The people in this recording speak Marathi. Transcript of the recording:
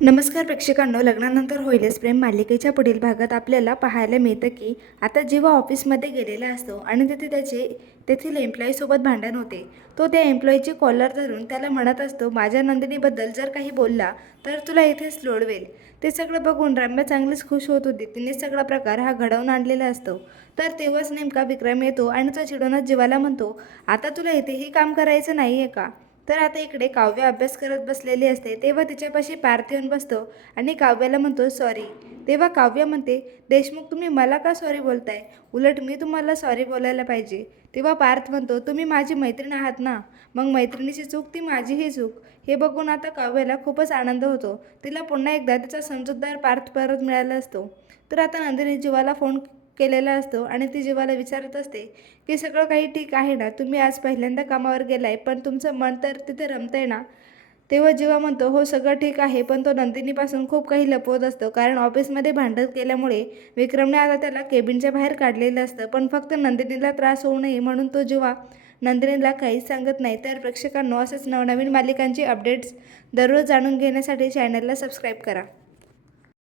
नमस्कार प्रेक्षकांनो लग्नानंतर होईलच प्रेम मालिकेच्या पुढील भागात आपल्याला पाहायला मिळतं की आता जेव्हा ऑफिसमध्ये गेलेला असतो आणि तिथे त्याचे तेथील एम्प्लॉईसोबत भांडण होते तो त्या एम्प्लॉईची कॉलर धरून त्याला म्हणत असतो माझ्या नंदिनीबद्दल जर काही बोलला तर तुला इथेच लोडवेल ते सगळं बघून रम्या चांगलीच खुश होत होती. तिने सगळा प्रकार हा घडवून आणलेला असतो. तर तेव्हाच नेमका विक्रम येतो आणि तो चिडूनच जीवाला म्हणतो आता तुला इथेही काम करायचं नाही आहे का? तर आता इकडे काव्य अभ्यास करत बसलेली असते तेव्हा तिच्यापाशी पार्थ येऊन बसतो आणि काव्याला म्हणतो सॉरी तेव्हा काव्य म्हणते देशमुख तुम्ही मला का सॉरी बोलताय? उलट मी तुम्हाला सॉरी बोलायला पाहिजे. तेव्हा पार्थ म्हणतो तुम्ही माझी मैत्रीण आहात ना? मग मैत्रिणीची चूक ती माझीही चूक. हे बघून आता काव्याला खूपच आनंद होतो. तिला पुन्हा एकदा तिचा समजूतदार पार्थ परत मिळाला असतो. तर आता नंदिनी जीवाला फोन केलेला असतो आणि ती जीवाला विचारत असते की सगळं काही ठीक आहे ना? तुम्ही आज पहिल्यांदा कामावर गेलाय पण तुमचं मन तर तिथे रमतंय ना? तेव्हा जीवा म्हणतो हो सगळं ठीक आहे पण तो नंदिनीपासून खूप काही लपवत असतो. कारण ऑफिसमध्ये भांडण केल्यामुळे विक्रमने आता त्याला केबिनच्या बाहेर काढलेलं असतं. पण फक्त नंदिनीला त्रास होऊ नये म्हणून तो जीवा नंदिनीला काहीच सांगत नाही. तर प्रेक्षकांनो असेच नवनवीन मालिकांची अपडेट्स दररोज जाणून घेण्यासाठी चॅनलला सबस्क्राईब करा.